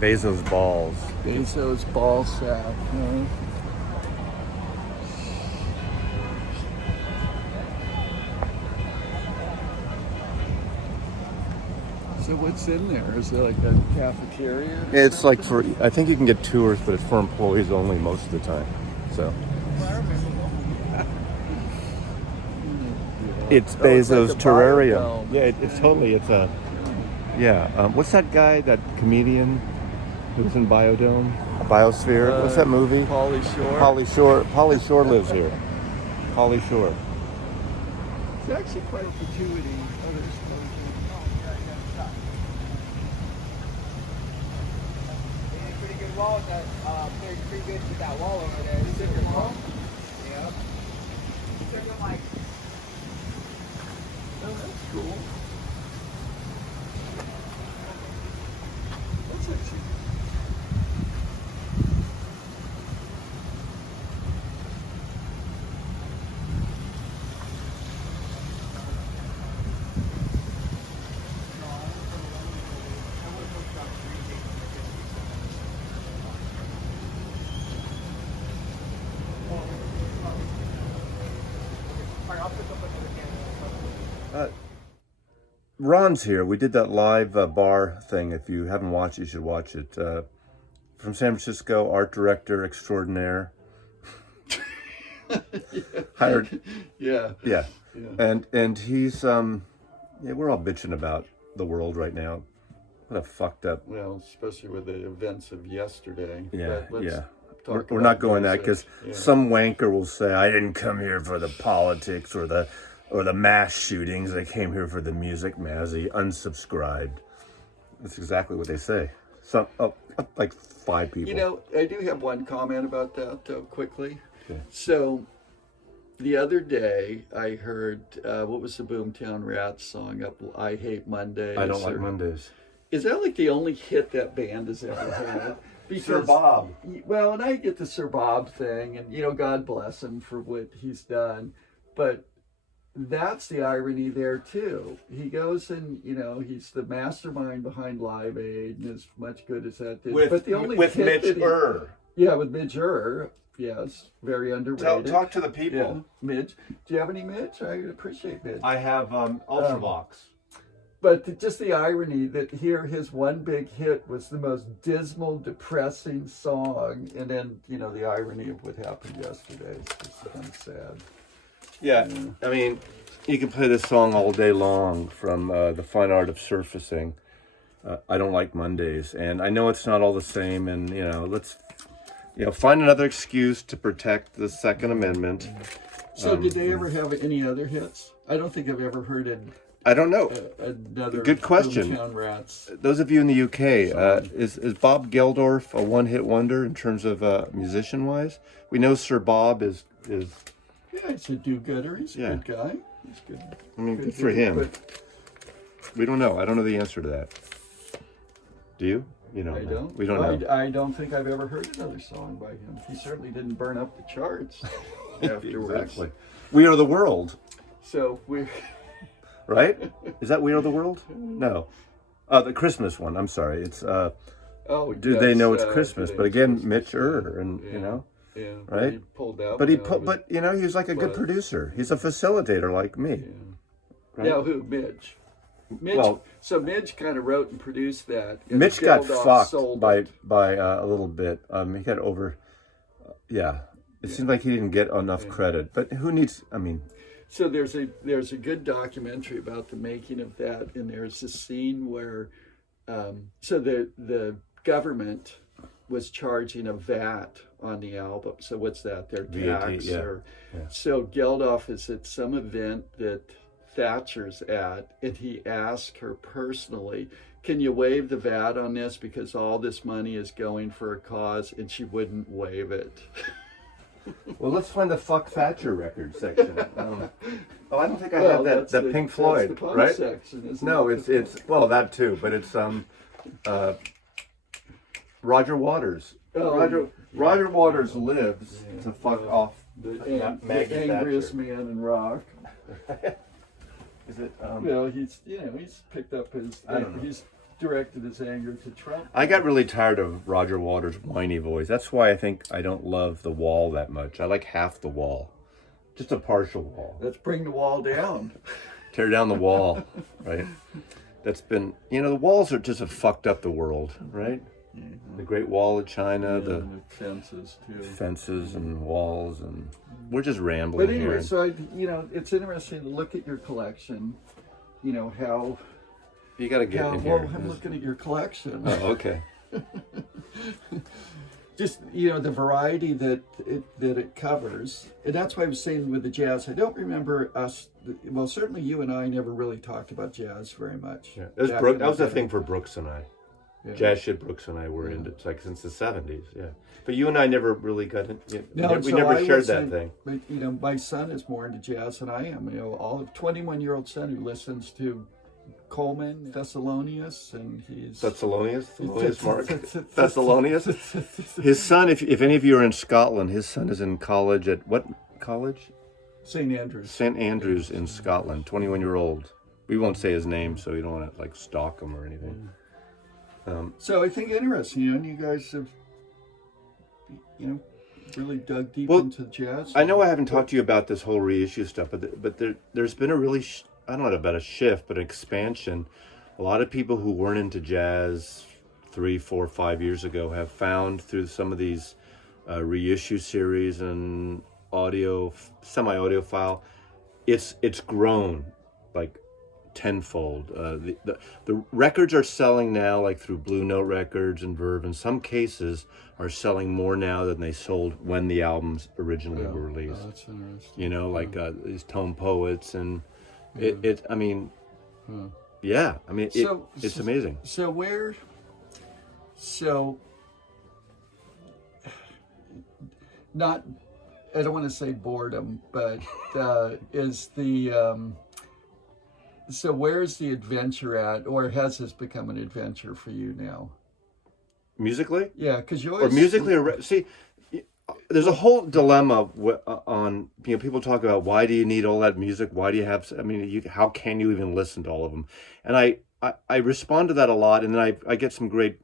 Bezos balls. Bezos ball sack. Huh? So what's in there? Is it like a cafeteria? It's like for, I think you can get tours, but it's for employees only most of the time. So it's Bezos like a terrarium. biodome. Yeah, it's a, yeah. What's that guy, that comedian who was in Biodome? Biosphere? What's that movie? Pauly Shore. Pauly Shore lives here. Pauly Shore. It's actually quite a gratuity. Pretty good wall with that. Pretty good with that wall over there. Is it your wall? Yeah. Took him like. Oh, that's cool. That's actually. Ron's here. We did that live bar thing. If you haven't watched it, you should watch it. From San Francisco, art director extraordinaire. Yeah. Hired. Yeah. Yeah. And he's yeah, we're all bitching about the world right now. What a fucked up. Well, especially with the events of yesterday. Yeah, But let's yeah. talk We're about not going that music. because some wanker will say, I didn't come here for the politics or the mass shootings. I came here for the music, Mazzy. Unsubscribed. That's exactly what they say. Some like 5 people. You know, I do have one comment about that, though, quickly. Okay. So, the other day, I heard, what was the Boomtown Rats song up, I Hate Mondays? I don't like Mondays. Is that like the only hit that band has ever had? Sir Bob. Well, and I get the Sir Bob thing, and, you know, God bless him for what he's done. But that's the irony there, too. He goes and, you know, he's the mastermind behind Live Aid, and as much good as that did. But the only with hit Mitch that he- Ure. Yeah, with Midge Ure. Yes, very underrated. Talk to the people. Yeah, Midge. Do you have any Midge? I appreciate Midge. I have Ultravox. But just the irony that here his one big hit was the most dismal, depressing song, and then, you know, the irony of what happened yesterday is just kind of sad. Yeah, I mean, you can play this song all day long from The Fine Art of Surfacing. I don't like Mondays, and I know it's not all the same, and, you know, let's, you know, find another excuse to protect the Second Amendment. So did they ever have any other hits? I don't think I've ever heard I don't know. another Good question. Boomtown Rats. Those of you in the UK, is Bob Geldof a one-hit wonder in terms of musician-wise? We know Sir Bob is. Yeah, he's a do-gooder. He's a good guy. He's good. I mean, good for him. But We don't know. I don't know the answer to that. Do you? You don't I know. don't. We don't know. I don't think I've ever heard another song by him. He certainly didn't burn up the charts afterwards. Exactly. We Are the World, So we're right? Is that We Are the World? No. The Christmas one. I'm sorry. It's Do They Know It's Christmas? But again, Mitch Ure, and you know, yeah, right? He pulled out. But you know, he's like a good producer. He's a facilitator like me. Right? Now who? Midge. Well, so Midge kind of wrote and produced that. And Mitch got Geldof fucked sold by it. a little bit. He got over. Yeah, it seemed like he didn't get enough credit. But who needs? I mean, So there's a good documentary about the making of that, and there's a scene where, so the government was charging a VAT on the album. So what's that? Their tax. VAT, yeah. So Geldof is at some event that Thatcher's at, and he asked her personally, can you waive the VAT on this because all this money is going for a cause, and she wouldn't waive it. well, let's find the Fuck Thatcher record section. I don't think I have that Pink Floyd, that's the punk right? section, isn't No, it? it's well that too, but it's Roger Waters. Roger Waters lives to fuck off the Maggie angriest Thatcher. man in rock. Is it? Well, he's picked up his. I don't know. He's directed his anger to Trump. I got really tired of Roger Waters' whiny voice. That's why I think I don't love The Wall that much. I like half the wall, just a partial wall. Let's bring the wall down. Tear down the wall, right? That's been, the walls are just have fucked up the world, right? Mm-hmm. The Great Wall of China, the fences too. Fences and walls, and we're just rambling But anyway, here. so it's interesting to look at your collection. How You got to get in well, here. I'm looking at your collection. Oh, okay. Just the variety that it covers, and that's why I was saying with the jazz. I don't remember us. Well, certainly you and I never really talked about jazz very much. Yeah. That was the thing for Brooks and I. Yeah. Jazz shit Brooks and I were into like since the 70s. Yeah, but you and I never really got into. We never shared that thing. But my son is more into jazz than I am. All of 21-year-old son who listens to Coleman, Thessalonius, and he's Mark Thessalonius. His son, if any of you are in Scotland, his son is in college at what college? St. Andrews. St. Andrews in Scotland. 21-year-old. We won't say his name, so you don't want to stalk him or anything. So I think interesting, and you guys have, really dug deep into jazz. I know I haven't talked to you about this whole reissue stuff, but there's been a really I don't know about a shift, but an expansion. A lot of people who weren't into jazz 3, 4, 5 years ago have found through some of these reissue series and semi-audio file, it's grown like tenfold. The records are selling now like through Blue Note Records and Verve. In some cases, are selling more now than they sold when the albums originally were released. Oh, that's interesting. Like these Tone Poets and. It's amazing. Not, I don't want to say boredom, but so where's the adventure at, or has this become an adventure for you now? Musically? Yeah, because you always... Or musically, see... There's a whole dilemma on, people talk about why do you need all that music? Why do you have, how can you even listen to all of them? And I respond to that a lot. And then I get some great,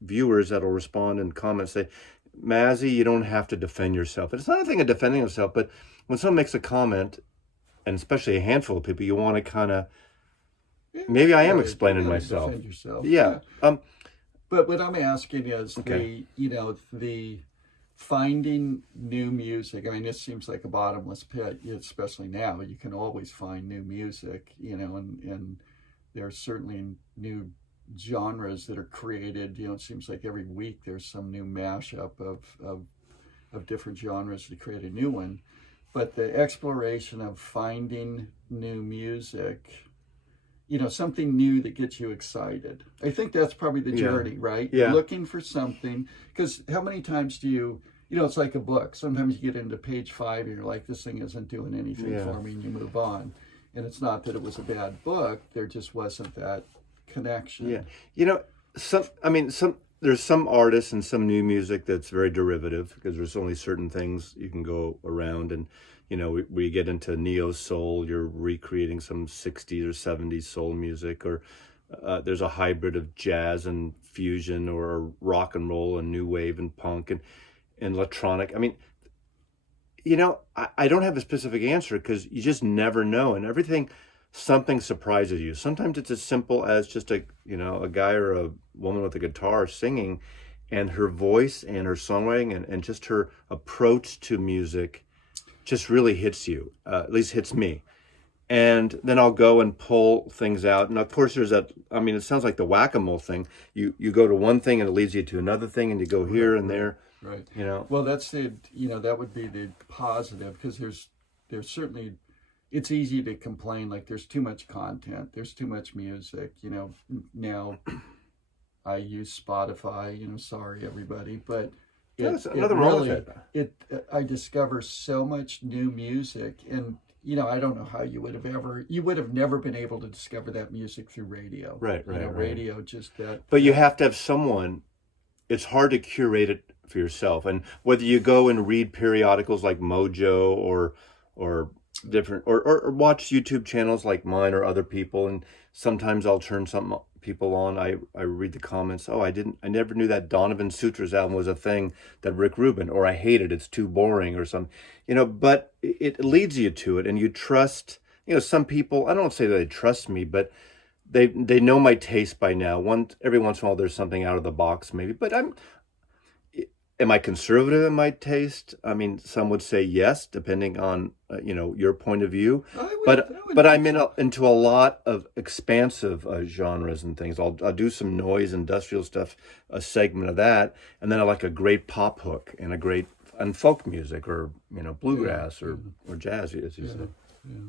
viewers that'll respond and comment, say, Mazzy, you don't have to defend yourself. And it's not a thing of defending yourself, but when someone makes a comment, and especially a handful of people, you want to kind of, maybe I am explaining myself. Defend yourself. Yeah. But what I'm asking is okay. the finding new music. This seems like a bottomless pit, especially now. You can always find new music, and there's certainly new genres that are created. It seems like every week there's some new mashup of different genres to create a new one. But the exploration of finding new music, something new that gets you excited. I think that's probably the journey, right? Yeah. Looking for something, because how many times do you, it's like a book. Sometimes you get into page 5 and you're like, this thing isn't doing anything for me, and you move on. And it's not that it was a bad book, there just wasn't that connection. Yeah. There's some artists and some new music that's very derivative, because there's only certain things you can go around, and we get into neo soul, you're recreating some 60s or 70s soul music, or there's a hybrid of jazz and fusion, or rock and roll and new wave and punk and electronic. I don't have a specific answer, because you just never know, and something surprises you. Sometimes it's as simple as just a guy or a woman with a guitar singing, and her voice and her songwriting and just her approach to music just really hits you, at least hits me. And then I'll go and pull things out. And of course there's that, it sounds like the whack-a-mole thing. You go to one thing and it leads you to another thing, and you go here and there. Right. Well, that's that would be the positive, because there's certainly, it's easy to complain, like there's too much content, there's too much music. Now I use Spotify, sorry everybody, but I discover so much new music, and I don't know how you would have never been able to discover that music through radio. Right. Radio, just that. But you have to have someone. It's hard to curate it for yourself, and whether you go and read periodicals like Mojo or different, or watch YouTube channels like mine or other people, and sometimes I'll turn some people on. I read the comments. Oh, I never knew that Donovan Sutras album was a thing, that Rick Rubin, or I hate it, it's too boring, or some, but it leads you to it, and you trust. Some people, I don't say that they trust me, but they know my taste by now. Every once in a while there's something out of the box maybe, but am I conservative in my taste? I mean, some would say yes, depending on your point of view. But I'm into a lot of expansive genres and things. I'll do some noise, industrial stuff, a segment of that, and then I like a great pop hook and folk music, or bluegrass, or jazz, as you said. Yeah.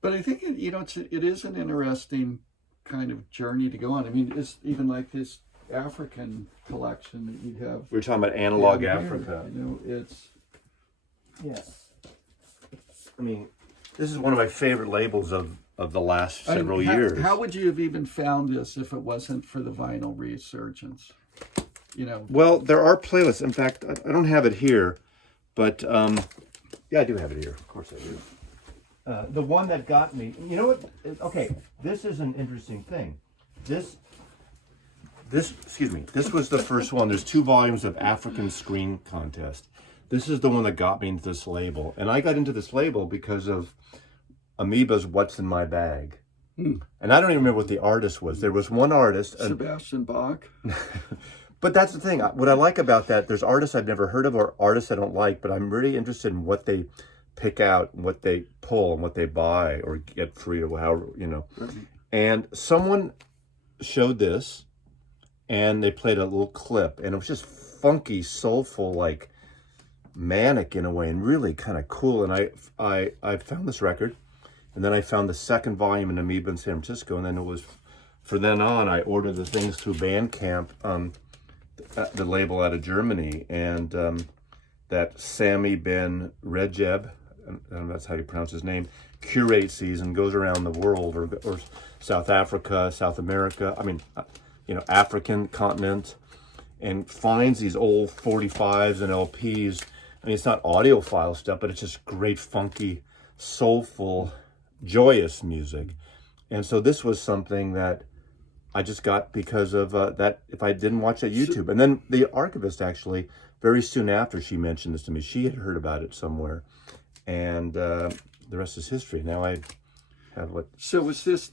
But I think it is an interesting kind of journey to go on. I mean, it's even like this African collection that you have. We were talking about analog Africa. It's I mean, this is one of my favorite labels of the last several years. How would you have even found this if it wasn't for the vinyl resurgence? Well, there are playlists. In fact, I don't have it here, but yeah, I do have it here. Of course I do. The one that got me, you know what? Okay, this is an interesting thing. This was the first one. There's 2 volumes of African Screen Contest. This is the one that got me into this label. And I got into this label because of Amoeba's What's in My Bag. And I don't even remember what the artist was. There was one artist. Sebastian Bach. But that's the thing. What I like about that, there's artists I've never heard of or artists I don't like, but I'm really interested in what they pick out, what they pull, and what they buy or get free, or however, And someone showed this, and they played a little clip, and it was just funky, soulful, like manic in a way, and really kind of cool. And I found this record, and then I found the second volume in Amoeba in San Francisco, and then it was, for then on, I ordered the things through Bandcamp, the label out of Germany, and that Sami Ben Rejeb, I don't know if that's how you pronounce his name, curates these and goes around the world, or South Africa, South America, African continent, and finds these old 45s and LPs. I mean, it's not audiophile stuff, but it's just great, funky, soulful, joyous music. And so this was something that I just got because of that, if I didn't watch that YouTube. And then the archivist, actually, very soon after she mentioned this to me, she had heard about it somewhere. And the rest is history. Now I have what... So was this...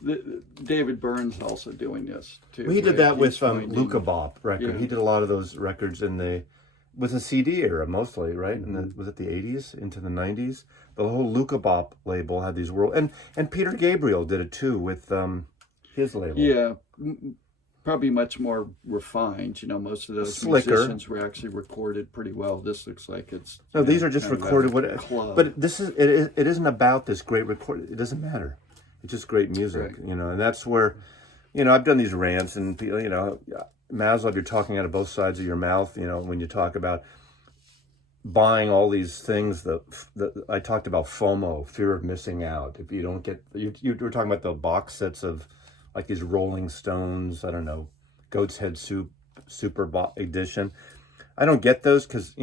David Byrne's also doing this, too? Well, he did that with Luca Bop record. Yeah. He did a lot of those records with the CD era, mostly, right? Mm-hmm. Was it the 80s into the 90s? The whole Luca Bop label had these and Peter Gabriel did it, too, with his label. Yeah, probably much more refined. Most of those musicians were actually recorded pretty well. This looks like it's... No, these are just recorded. But it isn't about this great record. It doesn't matter. It's just great music, right. And that's where, I've done these rants, and, Maslov, you're talking out of both sides of your mouth, when you talk about buying all these things that I talked about FOMO, fear of missing out. If you don't get, you were talking about the box sets of, like these Rolling Stones, I don't know, Goat's Head Soup, Super Edition. I don't get those because,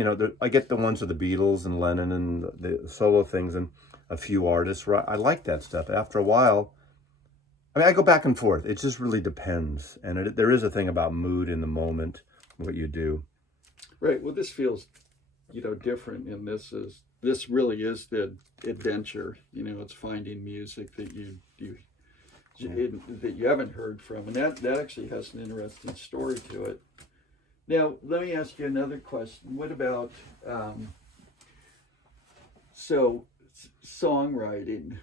I get the ones of the Beatles and Lennon and the solo things and a few artists. I like that stuff. After a while, I go back and forth. It just really depends. And there is a thing about mood in the moment, what you do. Right. Well, this feels, different. And this really is the adventure. It's finding music that that you haven't heard from, and that actually has an interesting story to it. Now, let me ask you another question. What about songwriting?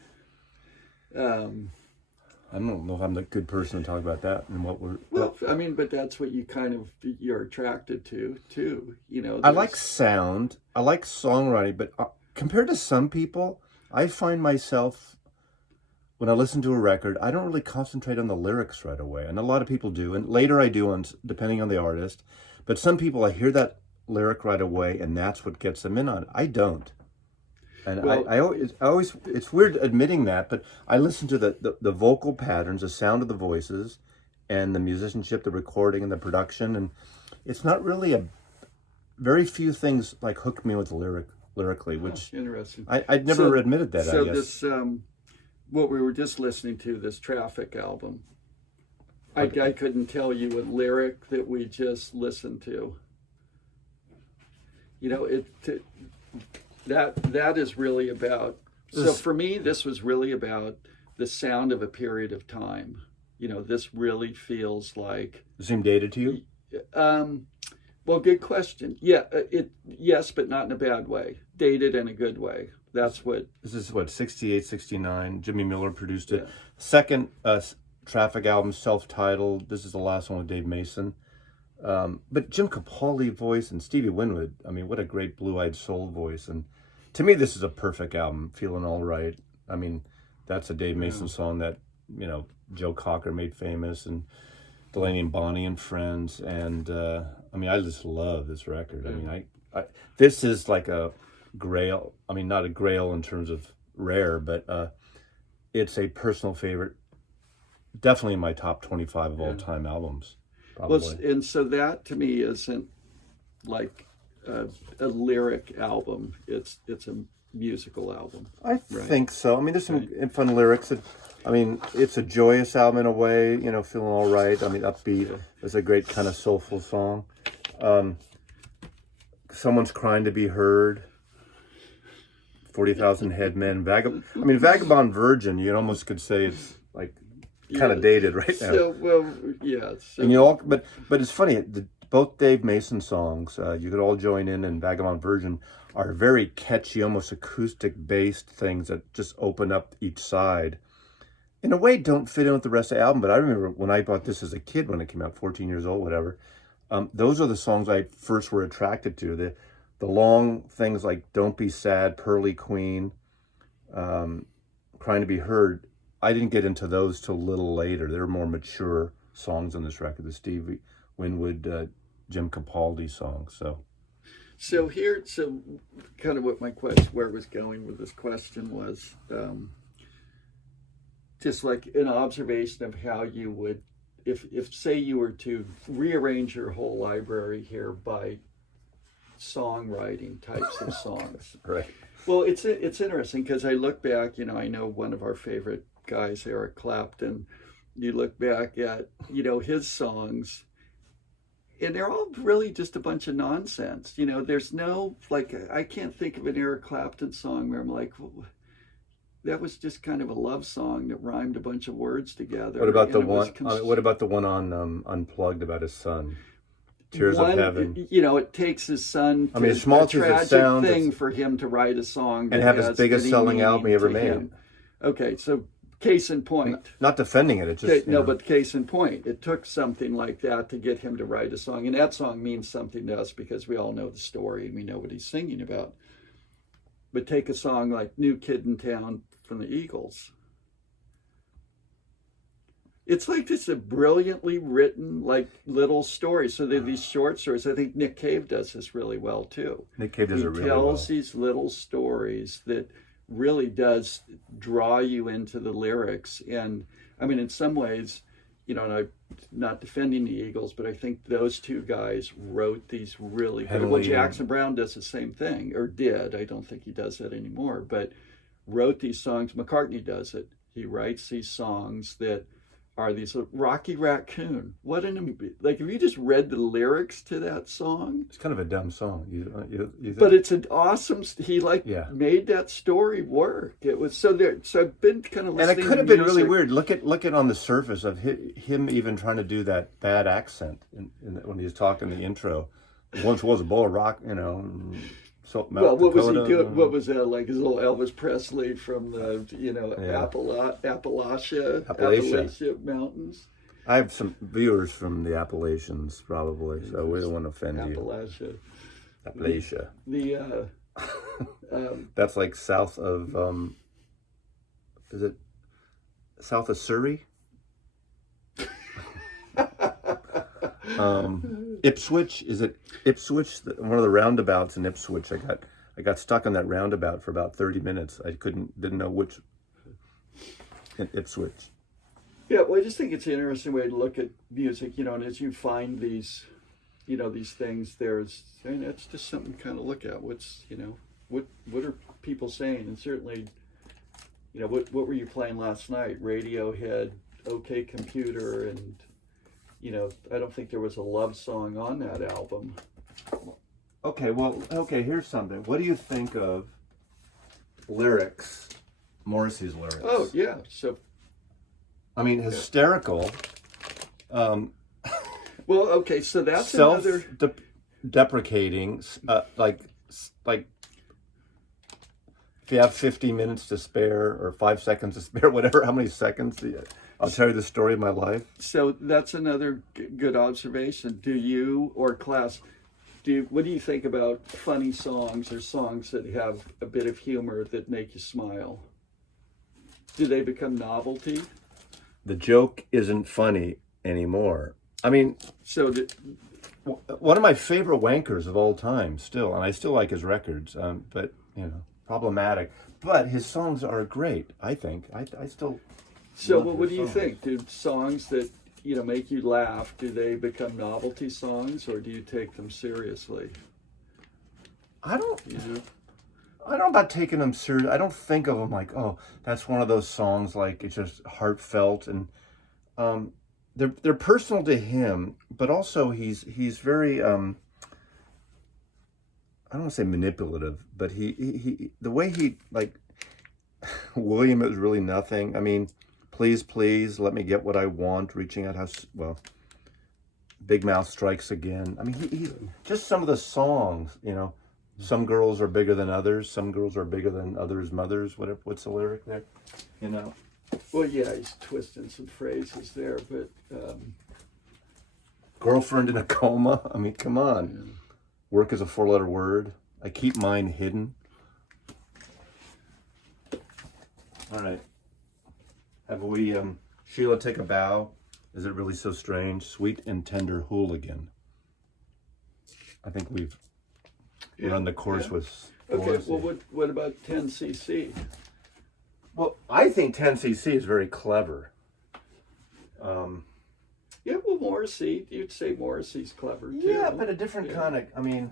I don't know if I'm the good person to talk about that and what we're... but that's what you're attracted to, too. I like sound. I like songwriting, but compared to some people, I find myself... When I listen to a record, I don't really concentrate on the lyrics right away. And a lot of people do. And later I do, depending on the artist. But some people, I hear that lyric right away, and that's what gets them in on it. I don't. And I always, it's weird admitting that, but I listen to the vocal patterns, the sound of the voices, and the musicianship, the recording, and the production. And it's not really very few things like hook me with the lyric lyrically, which Interesting. I'd never admitted that. So I guess. this, what we were just listening to, this Traffic album, I couldn't tell you a lyric that we just listened to. You know, that is really about. So for me, this was really about the sound of a period of time. You know, this really feels like. Does it seem dated to you? Well, good question. Yeah, yes, but not in a bad way. Dated in a good way. That's what. This is what, 68, 69. Jimmy Miller produced it. Yeah. Second Traffic album, self-titled. This is the last one with Dave Mason. But Jim Capaldi voice and Stevie Winwood. I mean, what a great blue-eyed soul voice. And to me, this is a perfect album. Feeling All Right. I mean, that's a Dave Mason song that, you know, Joe Cocker made famous, and Delaney and Bonnie and Friends. And I mean, I just love this record. I mean, this is like a grail. I mean, not a grail in terms of rare, but it's a personal favorite. Definitely in my top 25 of all time albums. Probably. Well, and so that to me isn't like a lyric album. It's a musical album. I think so. I mean, there's some fun lyrics. I mean, it's a joyous album in a way. You know, Feeling All Right. I mean, upbeat. Yeah. It's a great kind of soulful song. Someone's Crying to Be Heard. 40,000 Head Men. Vagabond Virgin. You almost could say it's like kind of dated right now. So, well, yeah. So. And you all, but it's funny. Both Dave Mason songs, you could all join in, and Vagabond Virgin are very catchy, almost acoustic-based things that just open up each side. In a way, don't fit in with the rest of the album, but I remember when I bought this as a kid, when it came out, 14 years old, whatever, those are the songs I first were attracted to. The long things like Don't Be Sad, Pearly Queen, Crying to Be Heard, I didn't get into those till a little later. They're more mature songs on this record, the Stevie Winwood, Jim Capaldi songs. So kind of what my question, where I was going with this question was, just like an observation of how you would, if say you were to rearrange your whole library here by songwriting types of songs. Right. Well, it's interesting because I look back, you know, I know one of our favorite guys, Eric Clapton. You look back at, you know, his songs, and they're all really just a bunch of nonsense. You know, there's no, like, I can't think of an Eric Clapton song where I'm like, well, that was just kind of a love song that rhymed a bunch of words together. What about the one? What about the one on Unplugged about his son? Tears of Heaven. You know, it takes his son. I mean, as small as it sounds, thing for him to write a song and have his biggest selling album he ever made. Okay, so case in point. Not defending it. It just but case in point. It took something like that to get him to write a song, and that song means something to us because we all know the story and we know what he's singing about. But take a song like "New Kid in Town" from the Eagles. It's like just a brilliantly written, like, little story. So they're these short stories. I think Nick Cave does this really well too. Nick Cave does it really well. He tells these little stories that really does draw you into the lyrics. And I mean, in some ways, you know, and I'm not defending the Eagles, but I think those two guys wrote these really good. Well, Jackson Browne does the same thing, or did. I don't think he does that anymore, but wrote these songs. McCartney does it. He writes these songs that are these Rocky Raccoon. What like, if you just read the lyrics to that song, it's kind of a dumb song. But it's an awesome. He made that story work. It was so there. So I've been kind of listening. And it could have been really weird. Look at on the surface of him even trying to do that bad accent when he was talking the intro. Once was a bowl of rock, you know. So, well, what was he doing? What was that, like his little Elvis Presley from the, you know, Appalachia Mountains? I have some viewers from the Appalachians, probably, so we don't want to offend you. Appalachia. That's like south of, is it south of Surrey? Ipswich, is it Ipswich? One of the roundabouts in Ipswich. I got stuck on that roundabout for about 30 minutes. I didn't know which in Ipswich. Yeah, well, I just think it's an interesting way to look at music, you know, and as you find these, you know, these things, it's just something to kind of look at. What's, you know, what are people saying? And certainly, what were you playing last night? Radiohead, OK Computer, and I don't think there was a love song on that album. Okay, here's something. What do you think of lyrics, Morrissey's lyrics? Oh, yeah. So, I mean, hysterical. well, okay, so that's another... Deprecating, like if you have 50 minutes to spare or 5 seconds to spare, whatever, how many seconds, I'll tell you the story of my life. So that's another good observation. Do you, or class, what do you think about funny songs or songs that have a bit of humor that make you smile? Do they become novelty? The joke isn't funny anymore. I mean, so one of my favorite Wankers of all time still, and I still like his records, but, problematic. But his songs are great, I think. I still... So what do you think? Do songs that, make you laugh, do they become novelty songs, or do you take them seriously? I don't know about taking them serious. I don't think of them like, oh, that's one of those songs, like it's just heartfelt, and they're personal to him, but also he's very I don't want to say manipulative, but he the way he, like, William, it was really nothing. I mean, please let me get what I want, reaching out, Big Mouth Strikes Again. I mean, he just some of the songs, some girls are bigger than others, some girls are bigger than others' mothers. What's the lyric there? Well, yeah, he's twisting some phrases there, but... Girlfriend in a coma. I mean, come on. Yeah. Work is a 4-letter word. I keep mine hidden. All right. Have we, Sheila, take a bow? Is it really so strange? Sweet and tender hooligan. I think we've run the course with... Okay, Morrissey. Well, what about 10cc? Well, I think 10cc is very clever. Yeah, well, Morrissey, you'd say Morrissey's clever too. Yeah, but a different kind of, I mean...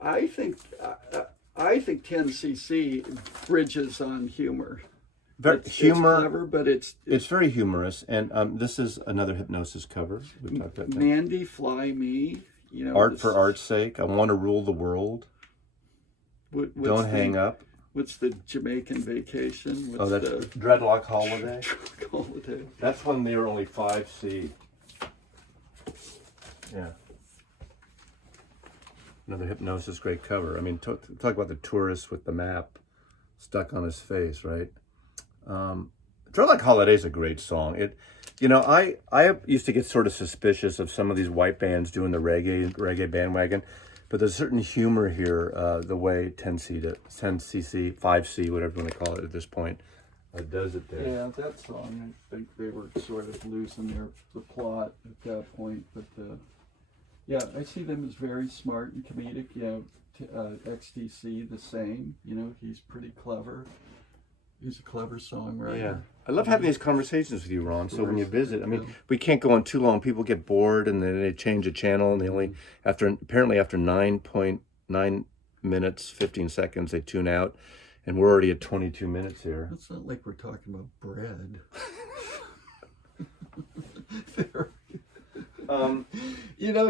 I think 10cc bridges on humor. Humor, it's clever, but it's very humorous, and this is another Hypnosis cover. We talked about that. Mandy, Fly Me, Art for art's sake. I want to rule the world. Don't hang up. What's the Jamaican Vacation? What's that's Dreadlock Holiday. Holiday. That's when they were only 5C. Yeah. Another Hypnosis, great cover. I mean, talk about the tourist with the map stuck on his face, right? Dreadlock Holiday is a great song. I used to get sort of suspicious of some of these white bands doing the reggae bandwagon, but there's a certain humor here, the way 10cc, 5C, whatever you want to call it at this point, does it there. Yeah, that song, I think they were sort of losing the plot at that point, but yeah, I see them as very smart and comedic. XTC the same. He's pretty clever. He's a clever songwriter. Yeah, I love having these conversations with you, Ron. So when you visit, I mean, we can't go on too long. People get bored, and then they change the channel, and they only after 9.9 minutes 15 seconds they tune out, and we're already at 22 minutes here. It's not like we're talking about bread.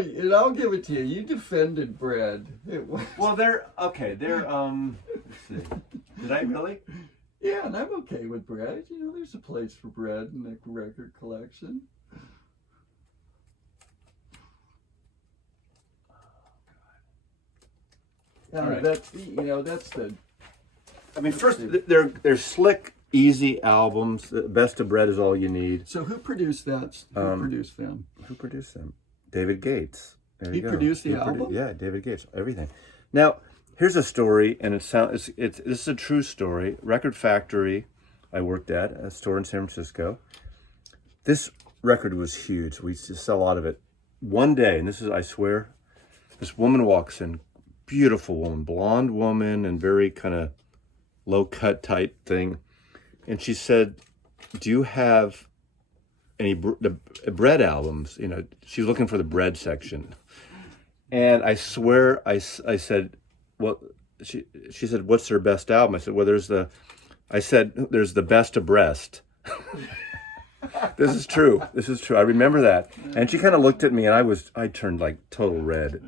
And I'll give it to you. You defended bread. Well, they're okay. Let's see. Did I really? Yeah, and I'm okay with bread. There's a place for bread in the record collection. All right. That's the. I mean, first they're slick, easy albums. The Best of Bread is all you need. So who produced that? Who produced them? Who produced them? David Gates. He produced the album? Yeah, David Gates. Everything. Now, here's a story, and this is a true story. Record Factory, I worked at a store in San Francisco. This record was huge. We used to sell a lot of it. One day, and this is, I swear, this woman walks in, beautiful woman, blonde woman, and very kind of low-cut type thing. And she said, do you have any bread albums? She's looking for the bread section. And I swear, I said, well, she said, what's their best album? I said, well, there's the Best Abreast. This is true. I remember that. And she kind of looked at me, and I turned like total red.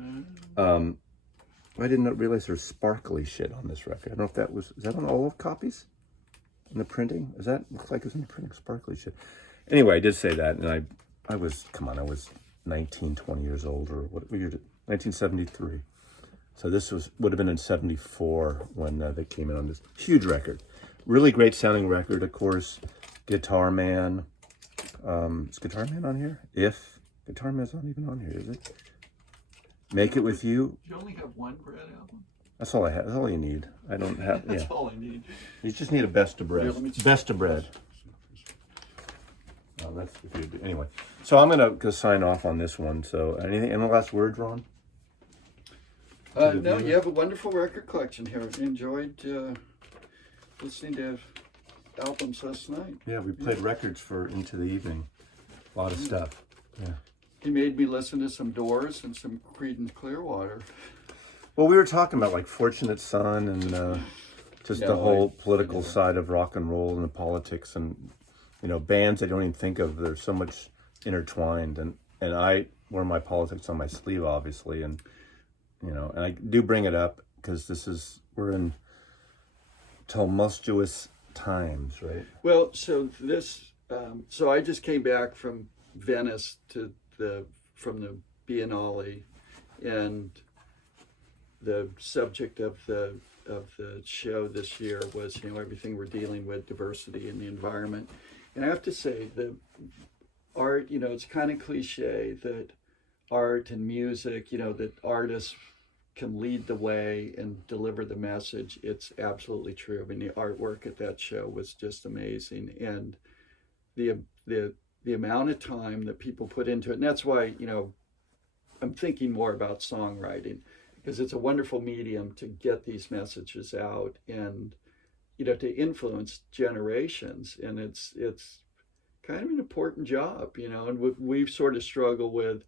I didn't realize there's sparkly shit on this record. I don't know if is that on all of copies? In the printing? Looks like it's in the printing, sparkly shit. Anyway, I did say that, and I was 19, 20 years old, or what year did, 1973. So this would have been in 74 when they came in on this huge record. Really great sounding record, of course. Guitar Man. Is Guitar Man on here? Guitar Man's not even on here, is it? Make It With You. You only have one Brad album? That's all I have. That's all you need. I don't have, That's all I need. You just need a Best of Bread. Best of Bread. That's if you do. Anyway, so I'm gonna sign off on this one. So any last words, Ron? No, you have a wonderful record collection here. Enjoyed listening to albums last night. Yeah, we played records for into the evening. A lot of stuff. Yeah. He made me listen to some Doors and some Creedence Clearwater. Well, we were talking about like Fortunate Son and the whole political side of rock and roll and the politics and bands I don't even think of. They're so much intertwined, and I wear my politics on my sleeve, obviously, and and I do bring it up because we're in tumultuous times, right? Well, so so I just came back from Venice from the Biennale, and the subject of the show this year was everything we're dealing with, diversity in the environment. And I have to say, the art, it's kind of cliche that art and music, that artists can lead the way and deliver the message. It's absolutely true. I mean, the artwork at that show was just amazing, and the amount of time that people put into it. And that's why, I'm thinking more about songwriting, because it's a wonderful medium to get these messages out and to influence generations, and it's kind of an important job, and we've sort of struggled with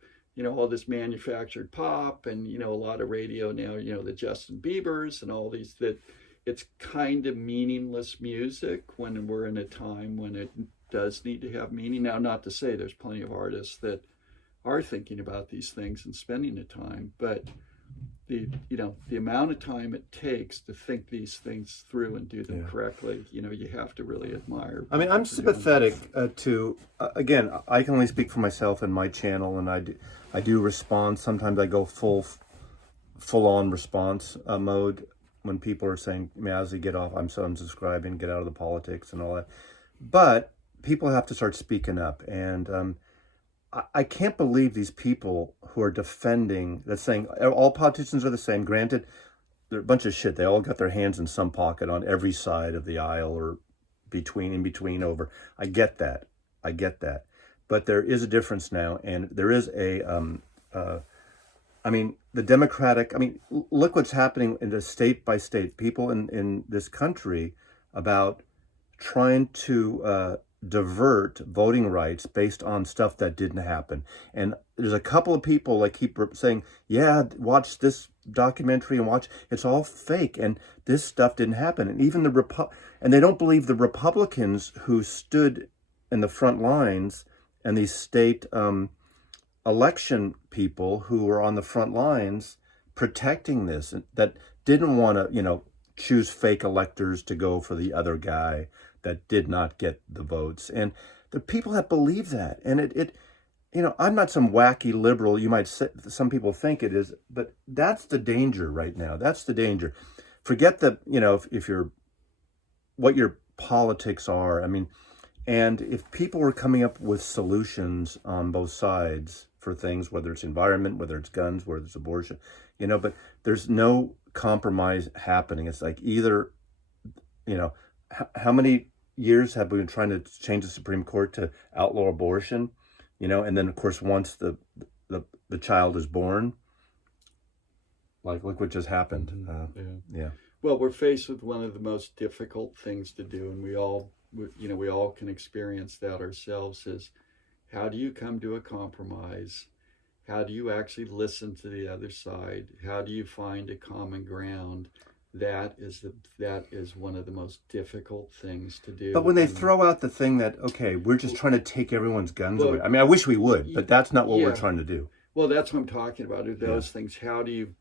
all this manufactured pop and a lot of radio now, the Justin Biebers and all these, that it's kind of meaningless music when we're in a time when it does need to have meaning. Now, not to say there's plenty of artists that are thinking about these things and spending the time, but the amount of time it takes to think these things through and do them correctly, you have to really admire. I mean, I'm sympathetic to again, I can only speak for myself and my channel, and I do respond. Sometimes I go full on response mode when people are saying, Mazzy, get off, I'm so unsubscribing, get out of the politics and all that. But people have to start speaking up, and I can't believe these people who are defending, that's saying all politicians are the same. Granted, they're a bunch of shit. They all got their hands in some pocket on every side of the aisle or in between over. I get that. But there is a difference now, and there is the Democratic, look what's happening in the state by state. People in this country about trying to divert voting rights based on stuff that didn't happen. And there's a couple of people that keep saying, watch this documentary and watch, it's all fake and this stuff didn't happen. And even and they don't believe the Republicans who stood in the front lines and these state election people who were on the front lines protecting this, that didn't want to choose fake electors to go for the other guy that did not get the votes. And the people that believe that, and I'm not some wacky liberal, you might say, some people think it is, but that's the danger right now. That's the danger. Forget that, if you're, what your politics are. And if people were coming up with solutions on both sides for things, whether it's environment, whether it's guns, whether it's abortion, but there's no compromise happening. It's like either, how many years have we been trying to change the Supreme Court to outlaw abortion, and then of course once the child is born, like look what just happened. Well, we're faced with one of the most difficult things to do, and we all can experience that ourselves, is how do you come to a compromise? How do you actually listen to the other side? How do you find a common ground? That is one of the most difficult things to do. But when they throw out the thing that, okay, we're just trying to take everyone's guns away. I mean, I wish we would, but that's not what we're trying to do. Well, that's what I'm talking about. Are those things? How do you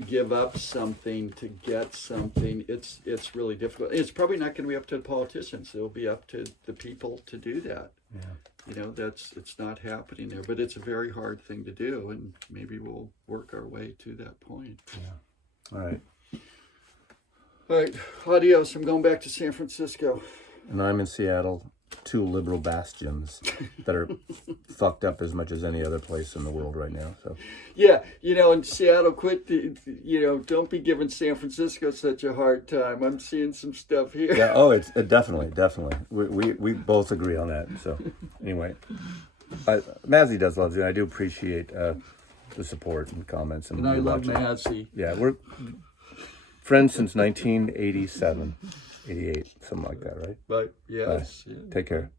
give up something to get something? It's really difficult. It's probably not going to be up to the politicians. It'll be up to the people to do that. Yeah. You know, it's not happening there, but it's a very hard thing to do, and maybe we'll work our way to that point. Yeah. All right. All right. Adios. I'm going back to San Francisco. And I'm in Seattle, two liberal bastions that are fucked up as much as any other place in the world right now. So. Yeah, you know, in Seattle, don't be giving San Francisco such a hard time. I'm seeing some stuff here. Yeah. Oh, it's definitely. We both agree on that. So, anyway, Mazzy does love you. I do appreciate the support and comments and I love watching. Mazzy. Yeah, we're friends since 1987, 88, something like that, right? But yes. Take care.